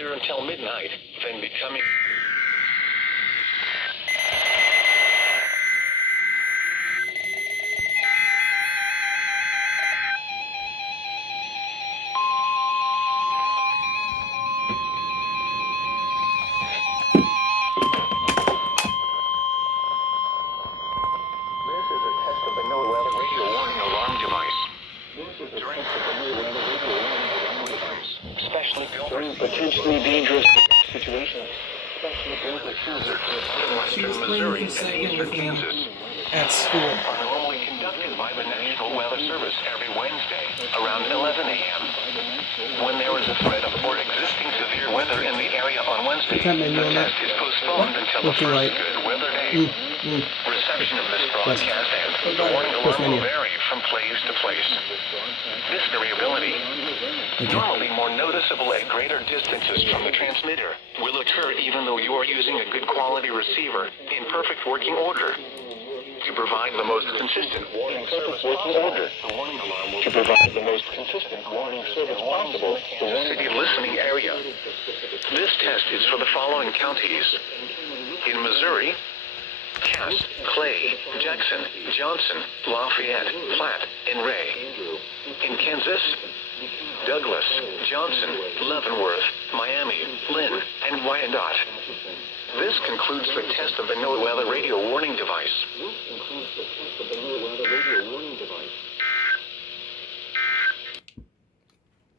clear until midnight, then becoming... This is a test of the no-weather radio warning alarm device. Especially during potentially dangerous situations. She was playing the second with me at school. Are normally conducted by the National Weather Service every Wednesday around 11 a.m. When there is a threat of or existing severe weather in the area on Wednesday, the test is postponed until the first good weather day. Reception of this broadcast and the warning alarm will vary from place to place. This variability, normally more noticeable at greater distances from the transmitter, will occur even though you are using a good quality receiver in perfect working order. To provide the most consistent warning service possible, the warning alarm will provide the most consistent warning service possible in the city listening area. This test is for the following counties. In Missouri, Cass, Clay, Jackson, Johnson, Lafayette, Platte, and Ray. In Kansas, Douglas, Johnson, Leavenworth, Miami, Lynn, and Wyandotte. This concludes the test of the no-weather radio warning device.